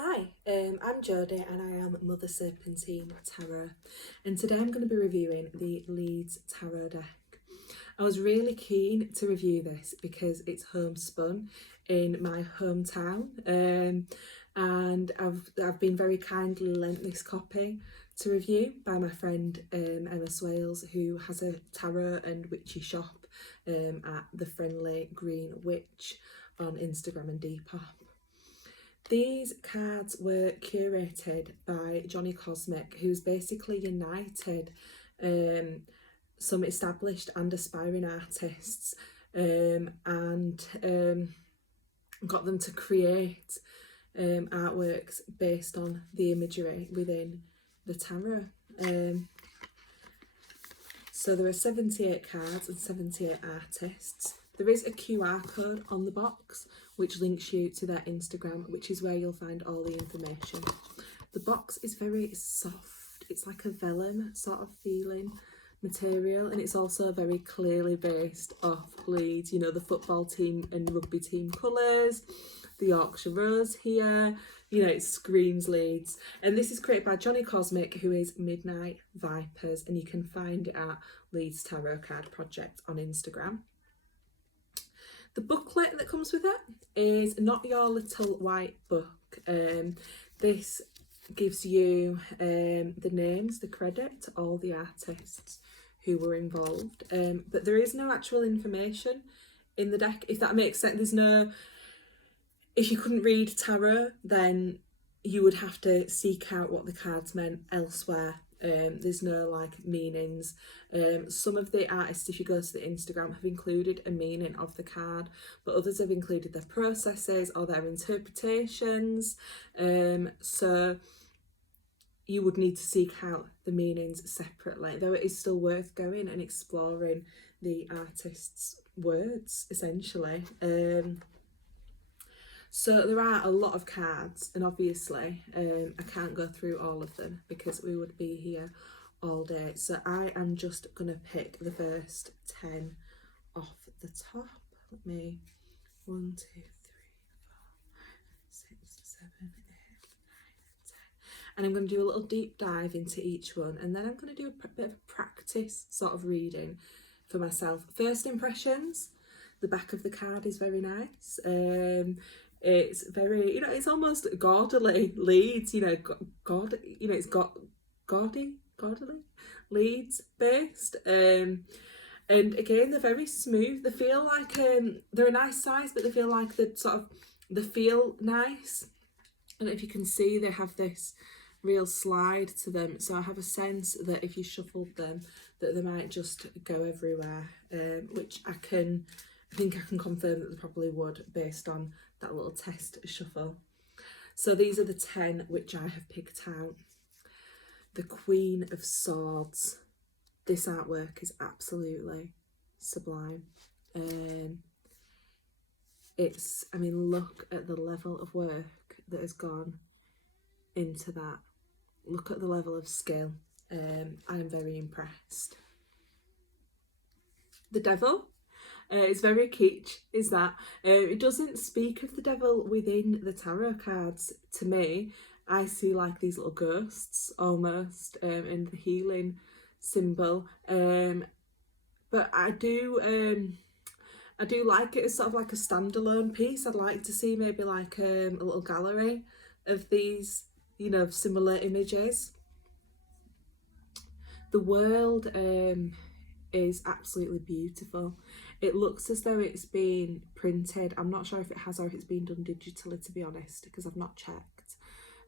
Hi, I'm Jodie and I am Mother Serpentine Tarot, and today I'm going to be reviewing the Leeds Tarot deck. I was really keen to review this because it's homespun in my hometown, and I've been very kindly lent this copy to review by my friend Emma Swales, who has a tarot and witchy shop at the Friendly Green Witch on Instagram and Depop. These cards were curated by Johnny Cosmic, who's basically united some established and aspiring artists and got them to create artworks based on the imagery within the tarot. So there are 78 cards and 78 artists. There is a QR code on the box which links you to their Instagram, which is where you'll find all the information. The box is very soft. It's like a vellum sort of feeling material, and it's also very clearly based off Leeds, you know, the football team and rugby team colours, the Yorkshire Rose here, you know, it screams Leeds. And this is created by Johnny Cosmic, who is Midnight Vipers, and you can find it at Leeds Tarot Card Project on Instagram. The booklet that comes with it is Not Your Little White Book. This gives you the names, the credit to all the artists who were involved, but there is no actual information in the deck, if that makes sense. There's no, if you couldn't read tarot, then you would have to seek out what the cards meant elsewhere. There's no like meanings. Some of the artists, if you go to the Instagram, have included a meaning of the card, but others have included their processes or their interpretations. So you would need to seek out the meanings separately, though it is still worth going and exploring the artist's words, essentially. So there are a lot of cards, and obviously I can't go through all of them because we would be here all day. So I am just going to pick the first 10 off the top. Let me, 1, 2, 3, 4, 5, 6, 7, 8, 9, 10. And I'm going to do a little deep dive into each one, and then I'm going to do a bit of a practice sort of reading for myself. First impressions, the back of the card is very nice. It's very, you know, it's almost gaudily Leeds, you know, it's got gaudily Leeds based. And again, they're very smooth. They feel like they're a nice size, but they feel like they feel nice. I don't know if you can see, they have this real slide to them. So I have a sense that if you shuffled them, that they might just go everywhere, which I think I can confirm that they probably would based on that little test shuffle. So these are the 10 which I have picked out. The Queen of Swords. This artwork is absolutely sublime. Look at the level of work that has gone into that. Look at the level of skill. I'm very impressed. The Devil. It's very kitsch, is that. It doesn't speak of the devil within the tarot cards. To me, I see like these little ghosts almost, and the healing symbol. But I do like it as sort of like a standalone piece. I'd like to see maybe like a little gallery of these, you know, similar images. The world is absolutely beautiful. It looks as though it's been printed. I'm not sure if it has or if it's been done digitally, to be honest, because I've not checked.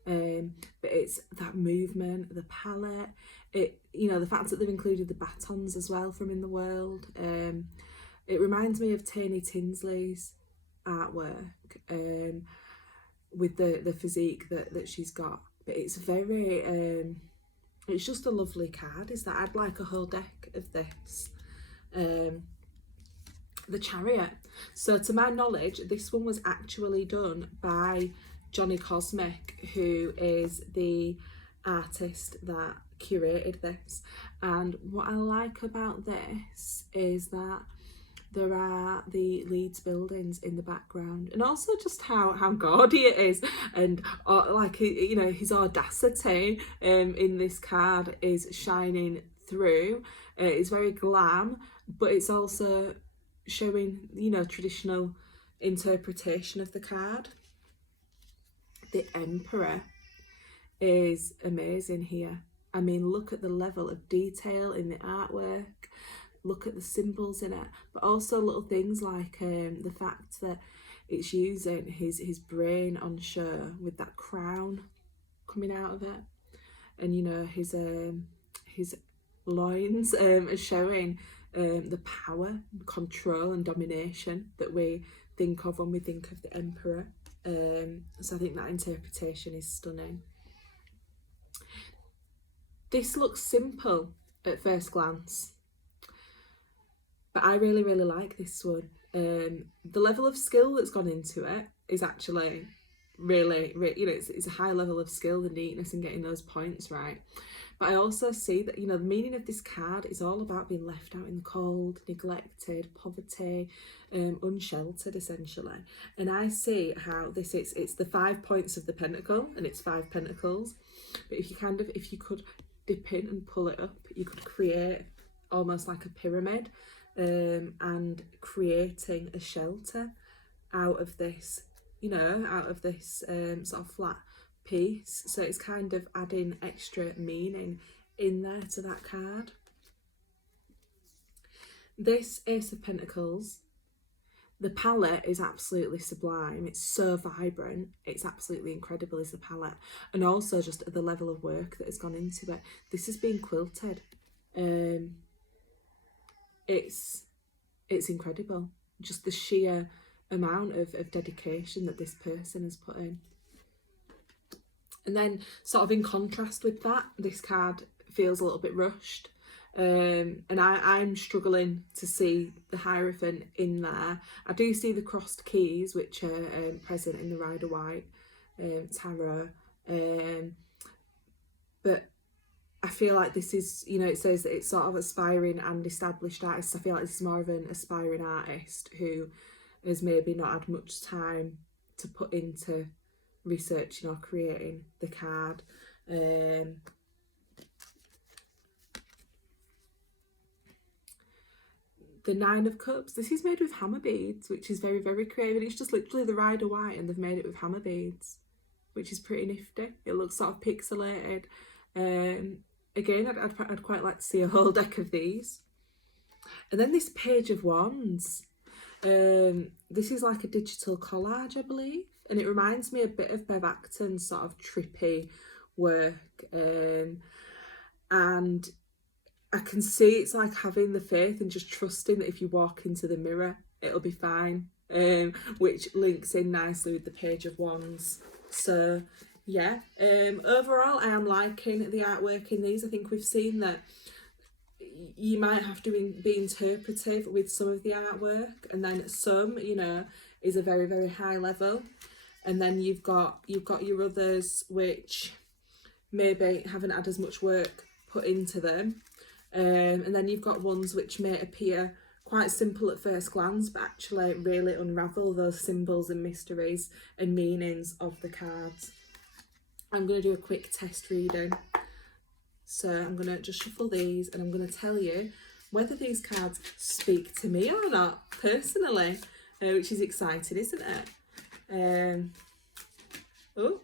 But it's that movement, the palette, the fact that they've included the batons as well from In the World. It reminds me of Tainey Tinsley's artwork with the physique that she's got. But it's very it's just a lovely card, is that. I'd like a whole deck of this. The Chariot. So to my knowledge, this one was actually done by Johnny Cosmic, who is the artist that curated this. And what I like about this is that there are the Leeds buildings in the background, and also just how gaudy it is, and like, you know, his audacity in this card is shining through. It's very glam, but it's also showing, you know, traditional interpretation of the card. The Emperor is amazing here. I mean, look at the level of detail in the artwork, look at the symbols in it, but also little things like the fact that it's using his brain on show with that crown coming out of it, and, you know, his loins are showing the power, control and domination that we think of when we think of the Emperor. So I think that interpretation is stunning. This looks simple at first glance, but I really like this one. The level of skill that's gone into it is actually really, you know, it's a high level of skill, the neatness and getting those points right. But I also see that, you know, the meaning of this card is all about being left out in the cold, neglected, poverty, unsheltered, essentially. And I see how this is, it's the 5 points of the pentacle, and it's 5 pentacles. But if you could dip in and pull it up, you could create almost like a pyramid, and creating a shelter out of this, you know, out of this sort of flat piece. So it's kind of adding extra meaning in there to that card. This Ace of Pentacles, the palette is absolutely sublime. It's so vibrant. It's absolutely incredible, is the palette. And also just the level of work that has gone into it. This has been quilted. It's incredible. Just the sheer amount of dedication that this person has put in. And then sort of in contrast with that, this card feels a little bit rushed. And I'm struggling to see the Hierophant in there. I do see the crossed keys, which are present in the Rider-Waite tarot. But I feel like this is, you know, it says that it's sort of aspiring and established artists. I feel like this is more of an aspiring artist who has maybe not had much time to put into researching or creating the card. The Nine of Cups, this is made with hammer beads, which is very creative. It's just literally the Rider-Waite, and they've made it with hammer beads, which is pretty nifty. It looks sort of pixelated. Again, I'd quite like to see a whole deck of these. And then this Page of Wands. This is like a digital collage, I believe, and it reminds me a bit of Bev Acton's sort of trippy work. And I can see it's like having the faith and just trusting that if you walk into the mirror, it'll be fine, which links in nicely with the Page of Wands. So yeah, overall I am liking the artwork in these. I think we've seen that you might have to be interpretive with some of the artwork, and then some, you know, is a very high level, and then you've got your others which maybe haven't had as much work put into them. And then you've got ones which may appear quite simple at first glance, but actually really unravel those symbols and mysteries and meanings of the cards. I'm going to do a quick test reading. So I'm going to just shuffle these, and I'm going to tell you whether these cards speak to me or not, personally, which is exciting, isn't it? Oh.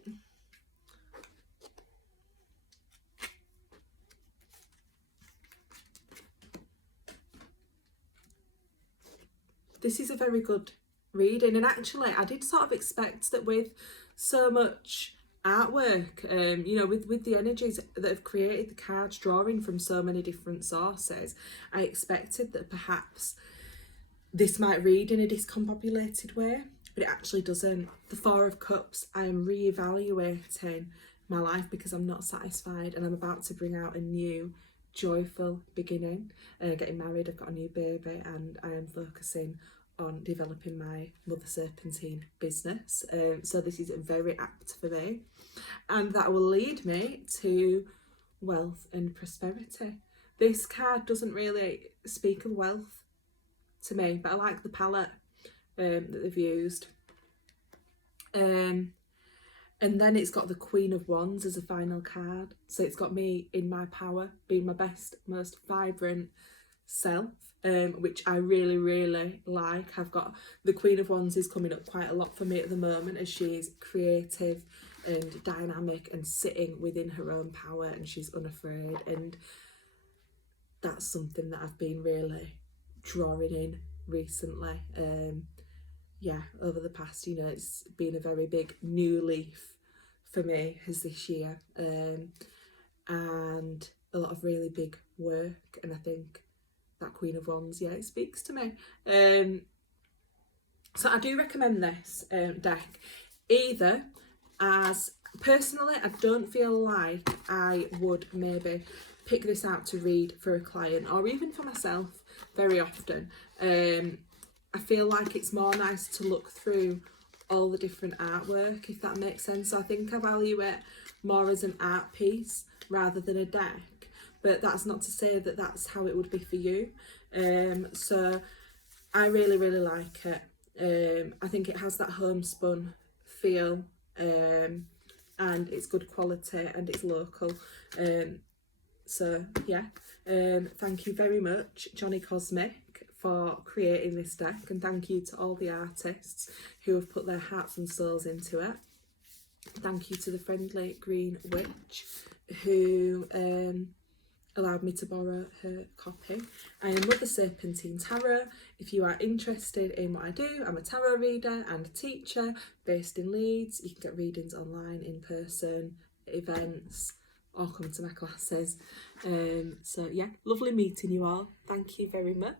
This is a very good reading, and actually I did sort of expect that with so much artwork, you know, with the energies that have created the cards, drawing from so many different sources, I expected that perhaps this might read in a discombobulated way, but it actually doesn't. The Four of Cups, I am re-evaluating my life because I'm not satisfied, and I'm about to bring out a new joyful beginning. Getting married, I've got a new baby, and I am focusing on developing my Mother Serpentine business. So this is very apt for me, and that will lead me to wealth and prosperity. This card doesn't really speak of wealth to me, but I like the palette that they've used. And then it's got the Queen of Wands as a final card. So it's got me in my power, being my best, most vibrant self, which I really, really like. I've got the Queen of Wands is coming up quite a lot for me at the moment, as she's creative and dynamic and sitting within her own power, and she's unafraid. And that's something that I've been really drawing in recently. Yeah, over the past, it's been a very big new leaf for me as this year, and a lot of really big work. And I think that Queen of Wands, yeah, it speaks to me. So I do recommend this deck, either as, personally, I don't feel like I would maybe pick this out to read for a client or even for myself very often. I feel like it's more nice to look through all the different artwork, if that makes sense. So I think I value it more as an art piece rather than a deck, but that's not to say that that's how it would be for you. So I really, really like it. I think it has that homespun feel, and it's good quality and it's local. So yeah, thank you very much, Johnny Cosmic, for creating this deck, and thank you to all the artists who have put their hearts and souls into it. Thank you to the Friendly Green Witch who allowed me to borrow her copy. I am Mother Serpentine Tarot. If you are interested in what I do, I'm a tarot reader and a teacher based in Leeds. You can get readings online, in person, events, or come to my classes. So yeah, lovely meeting you all. Thank you very much.